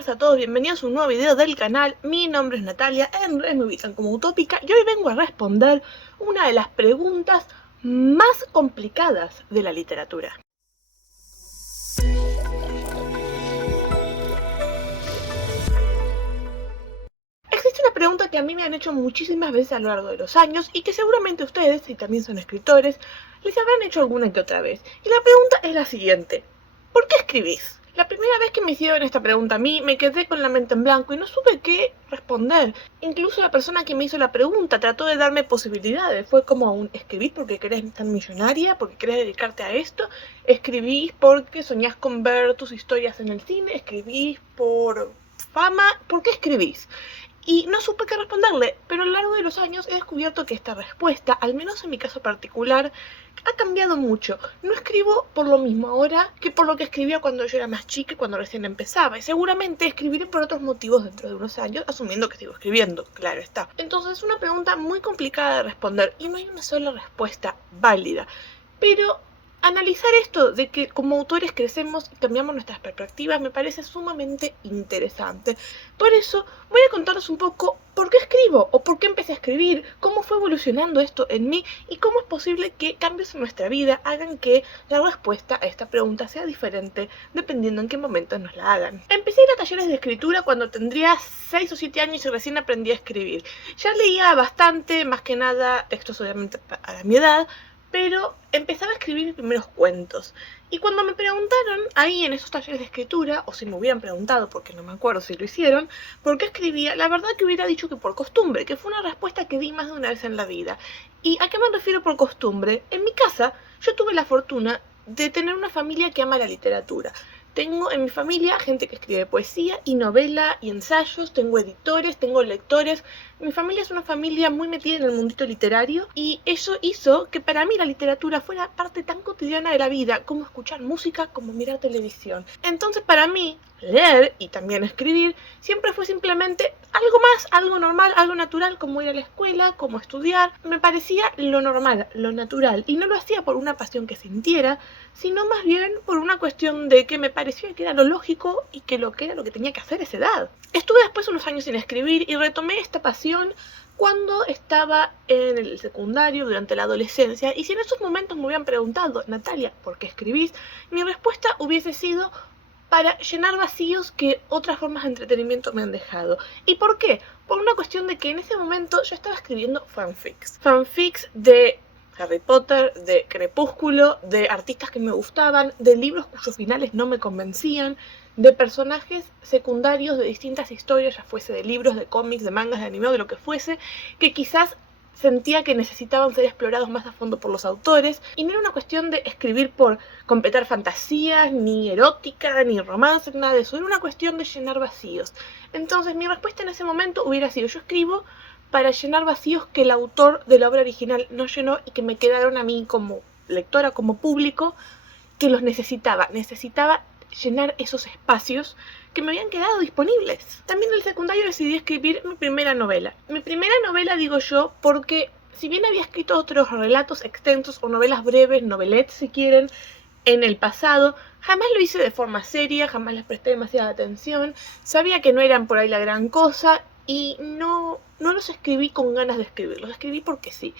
buenas a todos, bienvenidos a un nuevo video del canal. Mi nombre es Natalia, en redes me ubican como Utópica y hoy vengo a responder una de las preguntas más complicadas de la literatura. Existe una pregunta que a mí me han hecho muchísimas veces a lo largo de los años y que seguramente ustedes, si también son escritores, les habrán hecho alguna que otra vez. Y la pregunta es la siguiente: ¿por qué escribís? La primera vez que me hicieron esta pregunta a mí, me quedé con la mente en blanco y no supe qué responder. Incluso la persona que me hizo la pregunta trató de darme posibilidades. Fue como ¿escribís porque querés ser millonaria? ¿Porque querés dedicarte a esto? ¿Escribís porque soñás con ver tus historias en el cine? ¿Escribís por fama? ¿Por qué escribís? Y no supe qué responderle, pero a lo largo de los años he descubierto que esta respuesta, al menos en mi caso particular, ha cambiado mucho. No escribo por lo mismo ahora que por lo que escribía cuando yo era más chica y cuando recién empezaba. Y seguramente escribiré por otros motivos dentro de unos años, asumiendo que sigo escribiendo, claro está. Entonces es una pregunta muy complicada de responder y no hay una sola respuesta válida. Pero analizar esto de que como autores crecemos y cambiamos nuestras perspectivas me parece sumamente interesante. Por eso voy a contaros un poco por qué escribo o por qué empecé a escribir, cómo fue evolucionando esto en mí y cómo es posible que cambios en nuestra vida hagan que la respuesta a esta pregunta sea diferente dependiendo en qué momento nos la hagan. Empecé a ir a talleres de escritura cuando tendría 6 o 7 años y recién aprendí a escribir. Ya leía bastante, más que nada textos obviamente a mi edad, pero empezaba a escribir mis primeros cuentos. Y cuando me preguntaron ahí en esos talleres de escritura, o si me hubieran preguntado, porque no me acuerdo si lo hicieron, por qué escribía, la verdad que hubiera dicho que por costumbre, que fue una respuesta que di más de una vez en la vida. ¿Y a qué me refiero por costumbre? En mi casa yo tuve la fortuna de tener una familia que ama la literatura. Tengo en mi familia gente que escribe poesía y novela y ensayos, tengo editores, tengo lectores. Mi familia es una familia muy metida en el mundito literario y eso hizo que para mí la literatura fuera parte tan cotidiana de la vida como escuchar música, como mirar televisión. Entonces para mí, leer y también escribir siempre fue simplemente algo más, algo normal, algo natural, como ir a la escuela, como estudiar. Me parecía lo normal, lo natural, y no lo hacía por una pasión que sintiera, sino más bien por una cuestión de que me parecía que era lo lógico y que era lo que tenía que hacer a esa edad. Estuve después unos años sin escribir y retomé esta pasión cuando estaba en el secundario, durante la adolescencia, y si en esos momentos me hubieran preguntado, Natalia, ¿por qué escribís?, mi respuesta hubiese sido para llenar vacíos que otras formas de entretenimiento me han dejado. ¿Y por qué? Por una cuestión de que en ese momento yo estaba escribiendo fanfics. Fanfics de Harry Potter, de Crepúsculo, de artistas que me gustaban, de libros cuyos finales no me convencían, de personajes secundarios de distintas historias, ya fuese de libros, de cómics, de mangas, de anime o de lo que fuese, que quizás sentía que necesitaban ser explorados más a fondo por los autores, y no era una cuestión de escribir por completar fantasías, ni erótica, ni romance, nada de eso, era una cuestión de llenar vacíos. Entonces mi respuesta en ese momento hubiera sido: yo escribo para llenar vacíos que el autor de la obra original no llenó y que me quedaron a mí como lectora, como público, que los necesitaba llenar esos espacios que me habían quedado disponibles. También en el secundario decidí escribir mi primera novela. Mi primera novela digo yo porque si bien había escrito otros relatos extensos o novelas breves, novelettes si quieren, en el pasado, jamás lo hice de forma seria, jamás les presté demasiada atención, sabía que no eran por ahí la gran cosa y no los escribí con ganas de escribir, los escribí porque sí.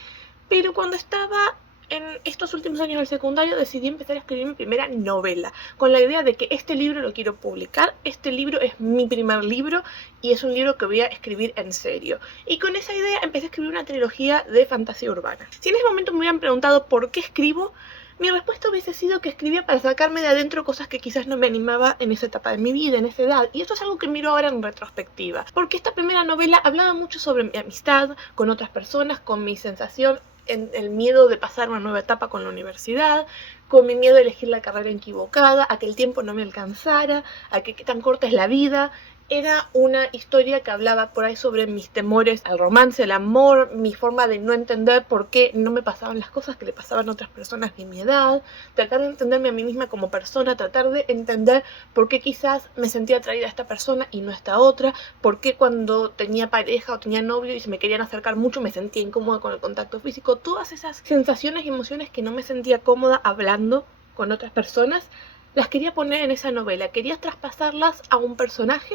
Pero cuando estaba en estos últimos años del secundario decidí empezar a escribir mi primera novela, con la idea de que este libro lo quiero publicar, este libro es mi primer libro y es un libro que voy a escribir en serio. Y con esa idea empecé a escribir una trilogía de fantasía urbana. Si en ese momento me hubieran preguntado por qué escribo, mi respuesta hubiese sido que escribía para sacarme de adentro cosas que quizás no me animaba en esa etapa de mi vida, en esa edad. Y esto es algo que miro ahora en retrospectiva, porque esta primera novela hablaba mucho sobre mi amistad con otras personas, con mi sensación, el miedo de pasar una nueva etapa con la universidad, con mi miedo de elegir la carrera equivocada, a que el tiempo no me alcanzara, a que qué tan corta es la vida. Era una historia que hablaba por ahí sobre mis temores al romance, al amor, mi forma de no entender por qué no me pasaban las cosas que le pasaban a otras personas de mi edad, tratar de entenderme a mí misma como persona, tratar de entender por qué quizás me sentía atraída a esta persona y no a esta otra, por qué cuando tenía pareja o tenía novio y se me querían acercar mucho me sentía incómoda con el contacto físico, todas esas sensaciones y emociones que no me sentía cómoda hablando con otras personas. las quería poner en esa novela, quería traspasarlas a un personaje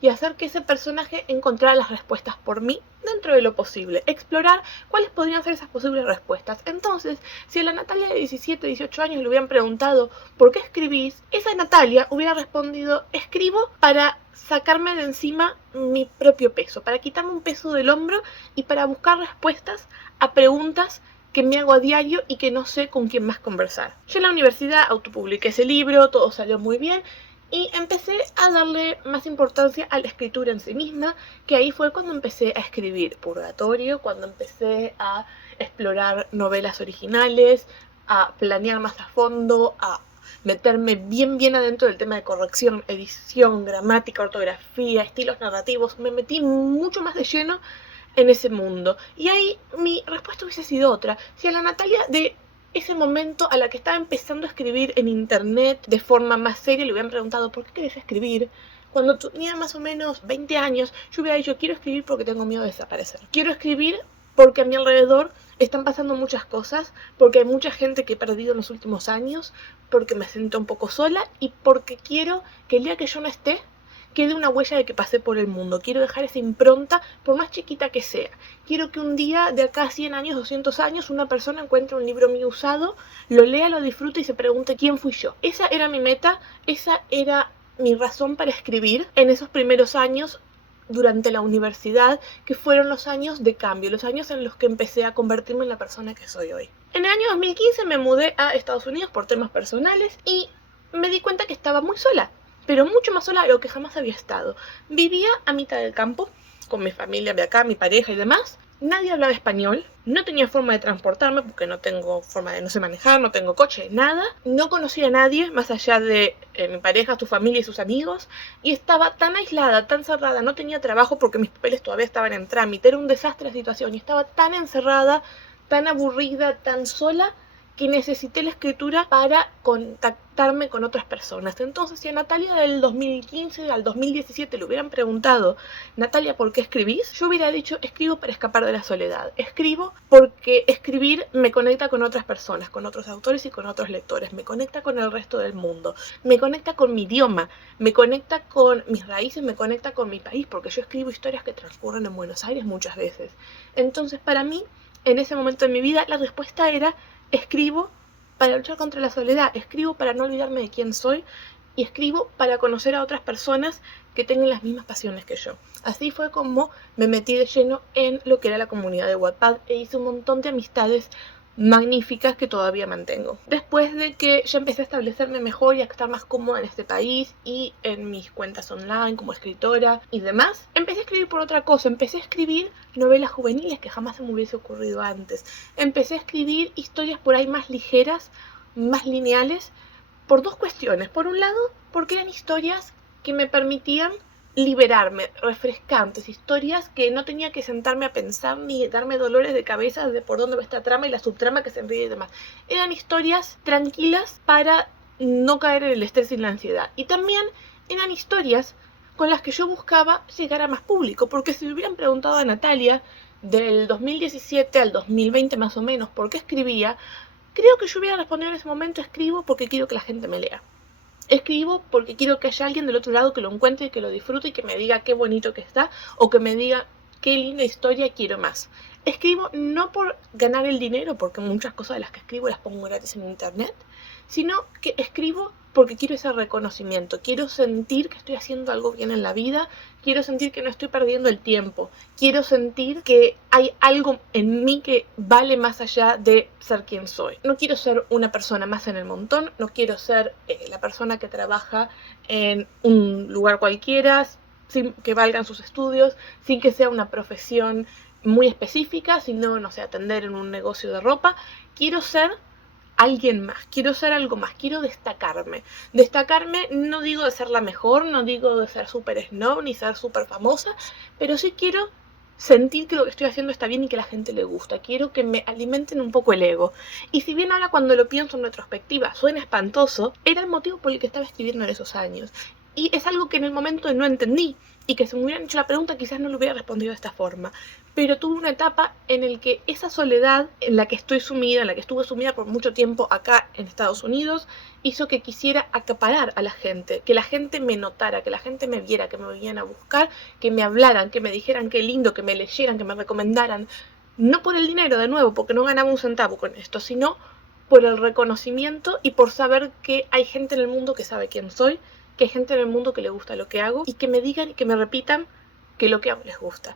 y hacer que ese personaje encontrara las respuestas por mí dentro de lo posible, explorar cuáles podrían ser esas posibles respuestas. Entonces, si a la Natalia de 17, 18 años le hubieran preguntado ¿por qué escribís?, esa Natalia hubiera respondido: escribo para sacarme de encima mi propio peso, para quitarme un peso del hombro y para buscar respuestas a preguntas que me hago a diario y que no sé con quién más conversar. Yo en la universidad autopubliqué ese libro, todo salió muy bien y empecé a darle más importancia a la escritura en sí misma, que ahí fue cuando empecé a escribir Purgatorio, cuando empecé a explorar novelas originales, a planear más a fondo, a meterme bien adentro del tema de corrección, edición, gramática, ortografía, estilos narrativos. Me metí mucho más de lleno en ese mundo. Y ahí mi respuesta hubiese sido otra. Si a la Natalia de ese momento, a la que estaba empezando a escribir en internet de forma más seria, le hubieran preguntado ¿por qué querés escribir? Cuando tenía más o menos 20 años, yo hubiera dicho: quiero escribir porque tengo miedo de desaparecer. Quiero escribir porque a mi alrededor están pasando muchas cosas, porque hay mucha gente que he perdido en los últimos años, porque me siento un poco sola y porque quiero que el día que yo no esté, quede una huella de que pasé por el mundo. Quiero dejar esa impronta, por más chiquita que sea. Quiero que un día, de acá a 100 años, 200 años, una persona encuentre un libro mío usado, lo lea, lo disfrute y se pregunte quién fui yo. Esa era mi meta, esa era mi razón para escribir en esos primeros años durante la universidad, que fueron los años de cambio, los años en los que empecé a convertirme en la persona que soy hoy. En el año 2015 me mudé a Estados Unidos por temas personales y me di cuenta que estaba muy sola, pero mucho más sola de lo que jamás había estado. Vivía a mitad del campo, con mi familia de acá, mi pareja y demás. Nadie hablaba español, no tenía forma de transportarme porque no tengo forma de, no sé manejar, no tengo coche, nada. No conocía a nadie más allá de mi pareja, su familia y sus amigos. Y estaba tan aislada, tan cerrada, no tenía trabajo porque mis papeles todavía estaban en trámite. Era un desastre la situación y estaba tan encerrada, tan aburrida, tan sola, que necesité la escritura para contactarme con otras personas. Entonces, si a Natalia del 2015 al 2017 le hubieran preguntado: Natalia, ¿por qué escribís?, yo hubiera dicho: escribo para escapar de la soledad. Escribo porque escribir me conecta con otras personas, con otros autores y con otros lectores. Me conecta con el resto del mundo. Me conecta con mi idioma. Me conecta con mis raíces. Me conecta con mi país, porque yo escribo historias que transcurren en Buenos Aires muchas veces. Entonces, para mí, en ese momento de mi vida, la respuesta era: escribo para luchar contra la soledad, escribo para no olvidarme de quién soy y escribo para conocer a otras personas que tengan las mismas pasiones que yo. Así fue como me metí de lleno en lo que era la comunidad de Wattpad e hice un montón de amistades magníficas que todavía mantengo. Después de que ya empecé a establecerme mejor y a estar más cómoda en este país y en mis cuentas online como escritora y demás, empecé a escribir por otra cosa. Empecé a escribir novelas juveniles que jamás se me hubiese ocurrido antes. Empecé a escribir historias por ahí más ligeras, más lineales, por dos cuestiones. Por un lado, porque eran historias que me permitían liberarme, refrescantes, historias que no tenía que sentarme a pensar ni darme dolores de cabeza de por dónde va esta trama y la subtrama que se enríe y demás. Eran historias tranquilas para no caer en el estrés y la ansiedad. Y también eran historias con las que yo buscaba llegar a más público, porque si me hubieran preguntado a Natalia del 2017 al 2020 más o menos por qué escribía, creo que yo hubiera respondido en ese momento: escribo porque quiero que la gente me lea. Escribo porque quiero que haya alguien del otro lado que lo encuentre y que lo disfrute y que me diga qué bonito que está, o que me diga qué linda historia, quiero más. Escribo no por ganar el dinero, porque muchas cosas de las que escribo las pongo gratis en internet, sino que escribo porque quiero ese reconocimiento, quiero sentir que estoy haciendo algo bien en la vida, quiero sentir que no estoy perdiendo el tiempo, quiero sentir que hay algo en mí que vale más allá de ser quien soy. No quiero ser una persona más en el montón, no quiero ser la persona que trabaja en un lugar cualquiera, sin que valgan sus estudios, sin que sea una profesión muy específica, sino, no sé, atender en un negocio de ropa. Quiero ser alguien más, quiero ser algo más, quiero destacarme. Destacarme no digo de ser la mejor, no digo de ser súper snob ni ser súper famosa, pero sí quiero sentir que lo que estoy haciendo está bien y que a la gente le gusta. Quiero que me alimenten un poco el ego. Y si bien ahora cuando lo pienso en retrospectiva suena espantoso, era el motivo por el que estaba escribiendo en esos años. Y es algo que en el momento no entendí, y que si me hubieran hecho la pregunta quizás no lo hubiera respondido de esta forma. Pero tuve una etapa en la que esa soledad en la que estoy sumida, en la que estuve sumida por mucho tiempo acá en Estados Unidos, hizo que quisiera acaparar a la gente, que la gente me notara, que la gente me viera, que me venían a buscar, que me hablaran, que me dijeran qué lindo, que me leyeran, que me recomendaran. No por el dinero, de nuevo, porque no ganaba un centavo con esto, sino por el reconocimiento y por saber que hay gente en el mundo que sabe quién soy, que hay gente en el mundo que le gusta lo que hago y que me digan y que me repitan que lo que hago les gusta.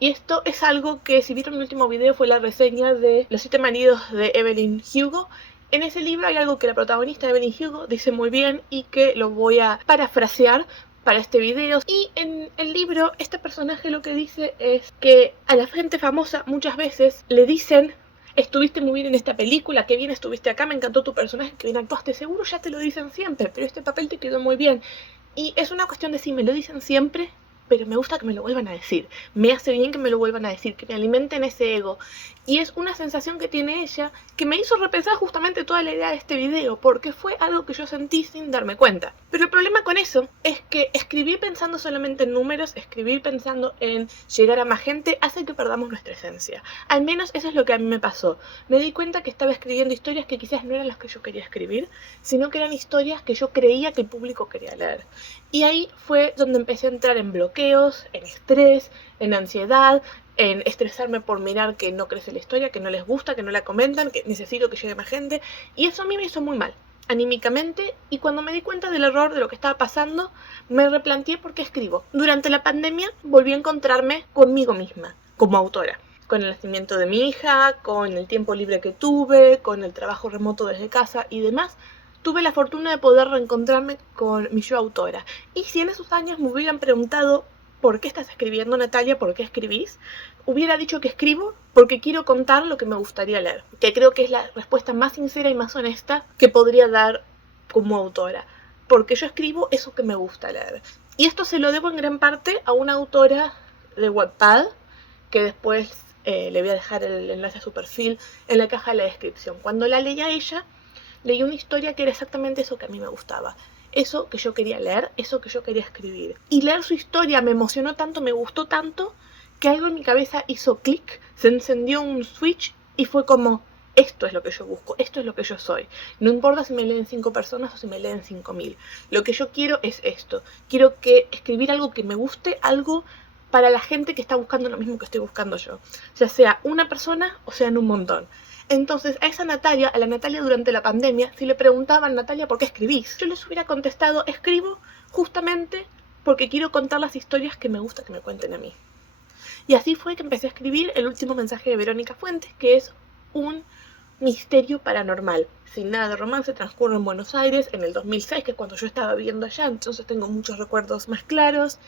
Y esto es algo que, si vieron mi último video, fue la reseña de Los 7 maridos de Evelyn Hugo. En ese libro hay algo que la protagonista Evelyn Hugo dice muy bien y que lo voy a parafrasear para este video. Y en el libro este personaje lo que dice es que a la gente famosa muchas veces le dicen: estuviste muy bien en esta película, qué bien estuviste acá, me encantó tu personaje, qué bien actuaste. Seguro ya te lo dicen siempre, pero este papel te quedó muy bien. Y es una cuestión de si me lo dicen siempre, pero me gusta que me lo vuelvan a decir. Me hace bien que me lo vuelvan a decir, que me alimenten ese ego. Y es una sensación que tiene ella que me hizo repensar justamente toda la idea de este video, porque fue algo que yo sentí sin darme cuenta. Pero el problema con eso es que escribir pensando solamente en números, escribir pensando en llegar a más gente, hace que perdamos nuestra esencia. Al menos eso es lo que a mí me pasó. Me di cuenta que estaba escribiendo historias que quizás no eran las que yo quería escribir, sino que eran historias que yo creía que el público quería leer. Y ahí fue donde empecé a entrar en bloqueos, en estrés, en ansiedad, en estresarme por mirar que no crece la historia, que no les gusta, que no la comentan, que necesito que llegue más gente. Y eso a mí me hizo muy mal, anímicamente, y cuando me di cuenta del error de lo que estaba pasando, me replanteé por qué escribo. Durante la pandemia volví a encontrarme conmigo misma, como autora. Con el nacimiento de mi hija, con el tiempo libre que tuve, con el trabajo remoto desde casa y demás, tuve la fortuna de poder reencontrarme con mi yo autora. Y si en esos años me hubieran preguntado ¿por qué estás escribiendo, Natalia? ¿Por qué escribís? Hubiera dicho que escribo porque quiero contar lo que me gustaría leer, que creo que es la respuesta más sincera y más honesta que podría dar como autora, porque yo escribo eso que me gusta leer. Y esto se lo debo en gran parte a una autora de Wattpad, que después le voy a dejar el enlace a su perfil en la caja de la descripción. Cuando la leí a ella, leí una historia que era exactamente eso que a mí me gustaba. Eso que yo quería leer, eso que yo quería escribir. Y leer su historia me emocionó tanto, me gustó tanto, que algo en mi cabeza hizo clic, se encendió un switch y fue como: esto es lo que yo busco, esto es lo que yo soy. No importa si me leen 5 personas o si me leen 5000. Lo que yo quiero es esto. Quiero que escribir algo que me guste, algo para la gente que está buscando lo mismo que estoy buscando yo. Ya sea una persona o sean un montón. Entonces a esa Natalia, a la Natalia durante la pandemia, si le preguntaban: Natalia, ¿por qué escribís? Yo les hubiera contestado: escribo justamente porque quiero contar las historias que me gusta que me cuenten a mí. Y así fue que empecé a escribir El último mensaje de Verónica Fuentes, que es un misterio paranormal. Sin nada de romance, transcurre en Buenos Aires en el 2006, que es cuando yo estaba viviendo allá, entonces tengo muchos recuerdos más claros.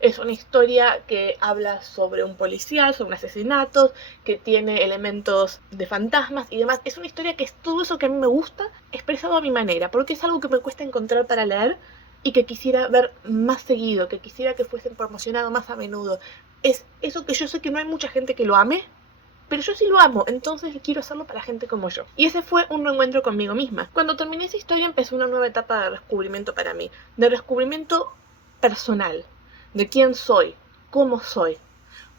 Es una historia que habla sobre un policial, sobre asesinatos, que tiene elementos de fantasmas y demás. Es una historia que es todo eso que a mí me gusta, expresado a mi manera, porque es algo que me cuesta encontrar para leer y que quisiera ver más seguido, que quisiera que fuesen promocionado más a menudo. Es eso que yo sé que no hay mucha gente que lo ame, pero yo sí lo amo, entonces quiero hacerlo para gente como yo. Y ese fue un reencuentro conmigo misma. Cuando terminé esa historia empezó una nueva etapa de descubrimiento para mí, de descubrimiento personal, de quién soy, cómo soy,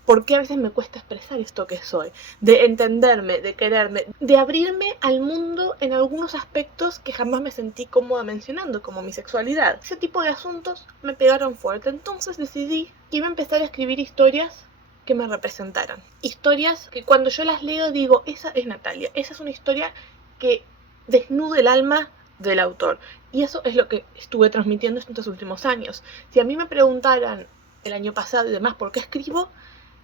por qué a veces me cuesta expresar esto que soy, de entenderme, de quererme, de abrirme al mundo en algunos aspectos que jamás me sentí cómoda mencionando, como mi sexualidad. Ese tipo de asuntos me pegaron fuerte, entonces decidí que iba a empezar a escribir historias que me representaran. Historias que cuando yo las leo digo: esa es Natalia, esa es una historia que desnude el alma del autor. Y eso es lo que estuve transmitiendo estos últimos años. Si a mí me preguntaran el año pasado y demás por qué escribo,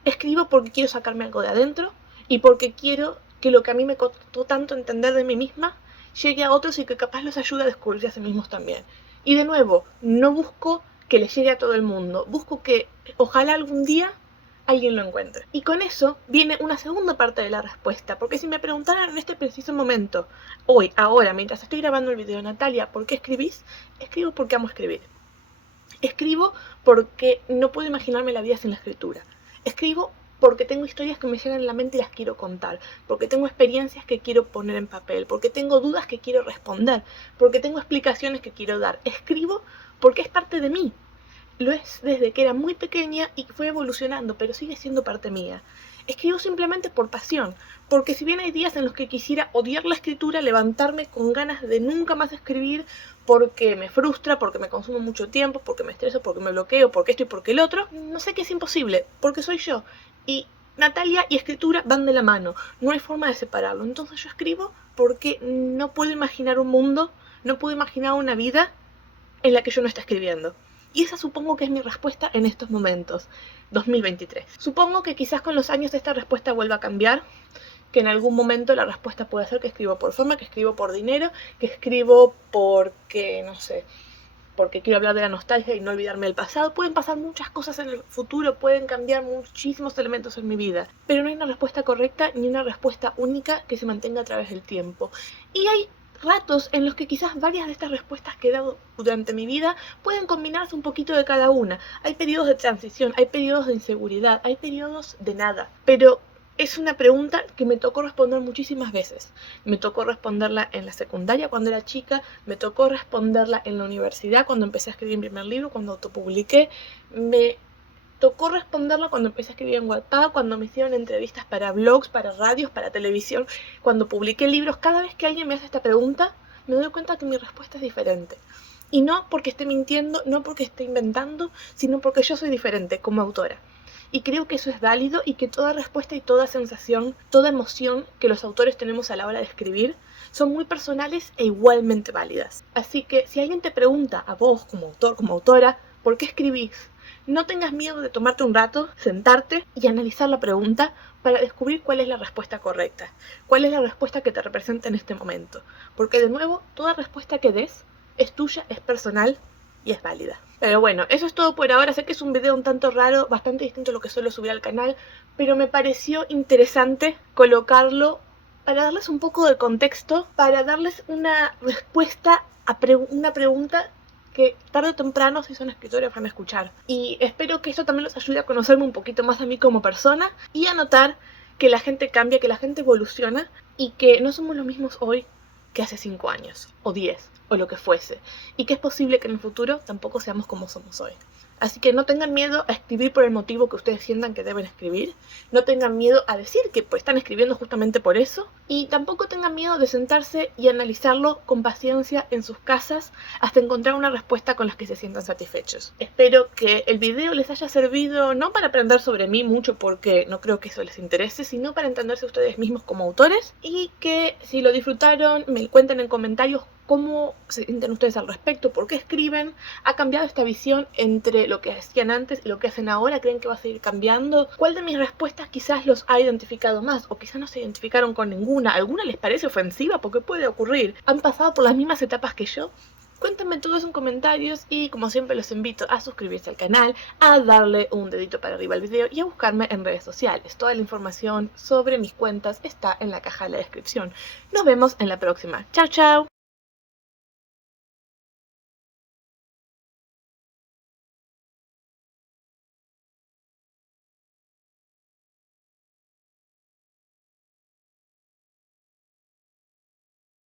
escribo porque quiero sacarme algo de adentro y porque quiero que lo que a mí me costó tanto entender de mí misma llegue a otros y que capaz los ayude a descubrirse a sí mismos también. Y de nuevo, no busco que le llegue a todo el mundo, busco que ojalá algún día alguien lo encuentre. Y con eso viene una segunda parte de la respuesta, porque si me preguntaran en este preciso momento, hoy, ahora, mientras estoy grabando el video: Natalia, ¿por qué escribís? Escribo porque amo escribir. Escribo porque no puedo imaginarme la vida sin la escritura. Escribo porque tengo historias que me llegan a la mente y las quiero contar, porque tengo experiencias que quiero poner en papel, porque tengo dudas que quiero responder, porque tengo explicaciones que quiero dar. Escribo porque es parte de mí. Lo es desde que era muy pequeña y fue evolucionando, pero sigue siendo parte mía. Escribo simplemente por pasión, porque si bien hay días en los que quisiera odiar la escritura, levantarme con ganas de nunca más escribir, porque me frustra, porque me consume mucho tiempo, porque me estreso, porque me bloqueo, porque esto y porque el otro, no sé que es imposible, porque soy yo. Y Natalia y escritura van de la mano, no hay forma de separarlo. Entonces yo escribo porque no puedo imaginar un mundo, no puedo imaginar una vida en la que yo no esté escribiendo. Y esa supongo que es mi respuesta en estos momentos, 2023. Supongo que quizás con los años esta respuesta vuelva a cambiar, que en algún momento la respuesta puede ser que escribo por fama, que escribo por dinero, que escribo porque, no sé, porque quiero hablar de la nostalgia y no olvidarme del pasado. Pueden pasar muchas cosas en el futuro, pueden cambiar muchísimos elementos en mi vida, pero no hay una respuesta correcta ni una respuesta única que se mantenga a través del tiempo. Y hay ratos en los que quizás varias de estas respuestas que he dado durante mi vida pueden combinarse un poquito de cada una. Hay periodos de transición, hay periodos de inseguridad, hay periodos de nada, pero es una pregunta que me tocó responder muchísimas veces. Me tocó responderla en la secundaria cuando era chica, me tocó responderla en la universidad cuando empecé a escribir mi primer libro, cuando autopubliqué, me tocó responderla cuando empecé a escribir en Wattpad, cuando me hicieron entrevistas para blogs, para radios, para televisión, cuando publiqué libros. Cada vez que alguien me hace esta pregunta, me doy cuenta que mi respuesta es diferente. Y no porque esté mintiendo, no porque esté inventando, sino porque yo soy diferente como autora. Y creo que eso es válido y que toda respuesta y toda sensación, toda emoción que los autores tenemos a la hora de escribir son muy personales e igualmente válidas. Así que si alguien te pregunta a vos como autor, como autora, ¿por qué escribís? No tengas miedo de tomarte un rato, sentarte y analizar la pregunta para descubrir cuál es la respuesta correcta, cuál es la respuesta que te representa en este momento. Porque de nuevo, toda respuesta que des es tuya, es personal y es válida. Pero bueno, eso es todo por ahora. Sé que es un video un tanto raro, bastante distinto a lo que suelo subir al canal, pero me pareció interesante colocarlo para darles un poco de contexto, para darles una respuesta a una pregunta que tarde o temprano, si son escritores, van a escuchar. Y espero que esto también los ayude a conocerme un poquito más a mí como persona y a notar que la gente cambia, que la gente evoluciona y que no somos los mismos hoy que hace 5 años, o 10, o lo que fuese. Y que es posible que en el futuro tampoco seamos como somos hoy. Así que no tengan miedo a escribir por el motivo que ustedes sientan que deben escribir. No tengan miedo a decir que pues, están escribiendo justamente por eso. Y tampoco tengan miedo de sentarse y analizarlo con paciencia en sus casas hasta encontrar una respuesta con la que se sientan satisfechos. Espero que el video les haya servido no para aprender sobre mí mucho porque no creo que eso les interese, sino para entenderse ustedes mismos como autores. Y que si lo disfrutaron me cuenten en comentarios cómo se sienten ustedes al respecto, por qué escriben, ha cambiado esta visión entre lo que hacían antes y lo que hacen ahora, creen que va a seguir cambiando, cuál de mis respuestas quizás los ha identificado más o quizás no se identificaron con ninguna, alguna les parece ofensiva porque puede ocurrir, han pasado por las mismas etapas que yo. Cuéntenme todo eso en comentarios y como siempre los invito a suscribirse al canal, a darle un dedito para arriba al video y a buscarme en redes sociales. Toda la información sobre mis cuentas está en la caja de la descripción. Nos vemos en la próxima. Chao, chao.